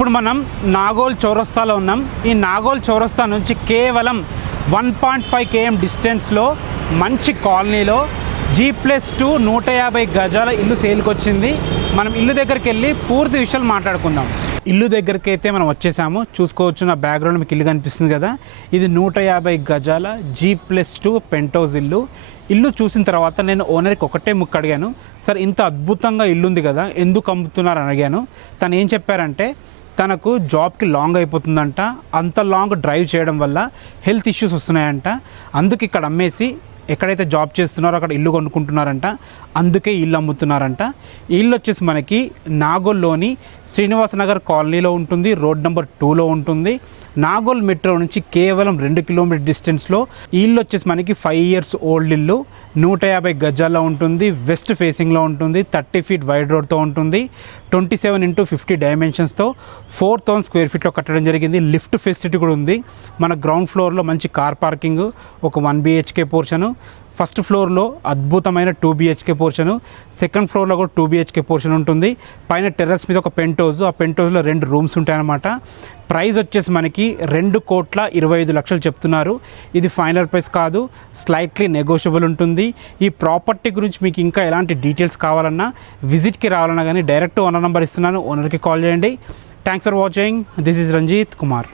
ఇప్పుడు మనం నాగోల్ చౌరస్తాలో ఉన్నాం. ఈ నాగోల్ చౌరస్తా నుంచి కేవలం 1.5 km డిస్టెన్స్లో మంచి కాలనీలో G+2 150 గజాల ఇల్లు సేల్కి వచ్చింది. మనం ఇల్లు దగ్గరికి వెళ్ళి పూర్తి విషయాలు మాట్లాడుకుందాం. ఇల్లు దగ్గరికి అయితే మనం వచ్చేసాము. చూసుకోవచ్చు, నా బ్యాక్గ్రౌండ్ మీకు ఇల్లు కనిపిస్తుంది కదా. ఇది 150 గజాల G+2 పెంట్ హౌస్ ఇల్లు. ఇల్లు చూసిన తర్వాత నేను ఓనర్కి ఒకటే ముక్క అడిగాను, సార్ ఇంత అద్భుతంగా ఇల్లు ఉంది కదా, ఎందుకు అమ్ముతున్నారు అని అడిగాను. తను ఏం చెప్పారంటే తనకు జాబ్కి లాంగ్ అయిపోతుందంట, అంత లాంగ్ డ్రైవ్ చేయడం వల్ల హెల్త్ ఇష్యూస్ వస్తున్నాయంట, అందుకు ఇక్కడ అమ్మేసి ఎక్కడైతే జాబ్ చేస్తున్నారో అక్కడ ఇల్లు కొనుక్కుంటున్నారంట, అందుకే ఇల్లు అమ్ముతున్నారంట. ఈ ఇల్లు వచ్చేసి మనకి నాగోల్లోని శ్రీనివాస నగర్ కాలనీలో ఉంటుంది, రోడ్ నెంబర్ 2లో ఉంటుంది. నాగోల్ మెట్రో నుంచి కేవలం 2 కిలోమీటర్ డిస్టెన్స్లో ఈ ఇల్లు వచ్చేసి మనకి 5 years ఓల్డ్ ఇల్లు, 150 గజాల్లో ఉంటుంది, వెస్ట్ ఫేసింగ్లో ఉంటుంది, 30 feet వైడ్ రోడ్తో ఉంటుంది, 27x50 డైమెన్షన్స్తో 4000 square feetలో కట్టడం జరిగింది. లిఫ్ట్ ఫెసిలిటీ కూడా ఉంది. మన గ్రౌండ్ ఫ్లోర్లో మంచి కార్ పార్కింగ్, ఒక 1 BHK పోర్షను, ఫస్ట్ ఫ్లోర్లో అద్భుతమైన 2 BHK పోర్షను, సెకండ్ ఫ్లోర్లో కూడా 2 BHK పోర్షన్ ఉంటుంది. పైన టెర్రస్ మీద ఒక పెంట్ హౌస్, ఆ పెంట్ హౌస్లో 2 రూమ్స్ ఉంటాయన్నమాట. ప్రైస్ వచ్చేసి మనకి 2,25,00,000 చెప్తున్నారు. ఇది ఫైనల్ ప్రైస్ కాదు, స్లైట్లీ నెగోషియబుల్ ఉంటుంది. ఈ ప్రాపర్టీ గురించి మీకు ఇంకా ఎలాంటి డీటెయిల్స్ కావాలన్నా, విజిట్కి రావాలన్నా కానీ డైరెక్ట్ ఓనర్ నెంబర్ ఇస్తున్నాను, ఓనర్కి కాల్ చేయండి. Thanks for watching. This is Ranjith Kumar.